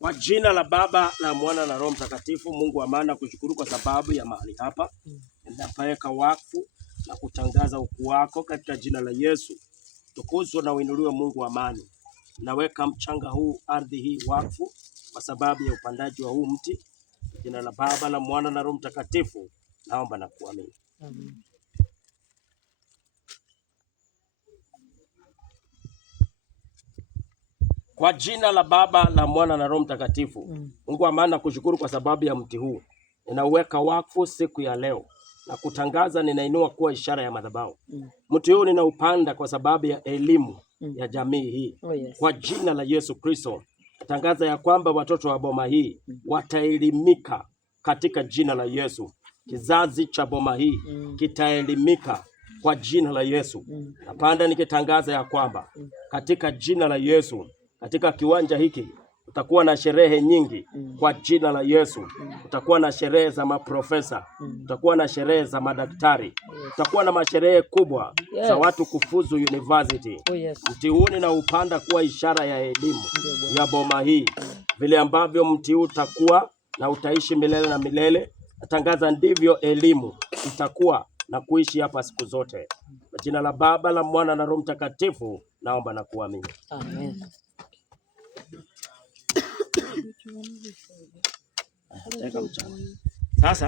Kwa jina la Baba na Mwana na Roho Mtakatifu, Mungu wa maana, kushukuru kwa sababu ya mahali hapa. Ninapaweka wakfu na kutangaza ukuu wako katika jina la Yesu. Tukuzwe na uinuliwe Mungu wa amani. Naweka mchanga huu, ardhi hii wakfu kwa sababu ya upandaji wa huu mti. Jina la Baba na Mwana na Roho Mtakatifu, naomba na kuamini. Amen. Kwa jina la Baba na Mwana na Roho Mtakatifu, Mungu wa maana, kushukuru kwa sababu ya mti huu. Ninauweka wakfu siku ya leo na kutangaza, ninainua kuwa ishara ya madhabahu. Mti huu ninaupanda kwa sababu ya elimu ya jamii hii. Kwa jina la Yesu Kristo, natangaza ya kwamba watoto wa boma hii wataelimika katika jina la Yesu. Kizazi cha boma hii kitaelimika kwa jina la Yesu. Napanda nikitangaza ya kwamba katika jina la Yesu, katika kiwanja hiki utakuwa na sherehe nyingi kwa jina la Yesu. Utakuwa na sherehe za maprofesa, utakuwa na sherehe za madaktari, utakuwa na masherehe kubwa za watu kufuzu university. Mti huu na upanda kuwa ishara ya elimu ya boma hii, vile ambavyo mti huu utakuwa na utaishi milele na milele. Natangaza ndivyo elimu itakuwa na kuishi hapa siku zote. Kwa jina la Baba la Mwana na Roho Mtakatifu, naomba na kuamini. Amen. Teka mchana.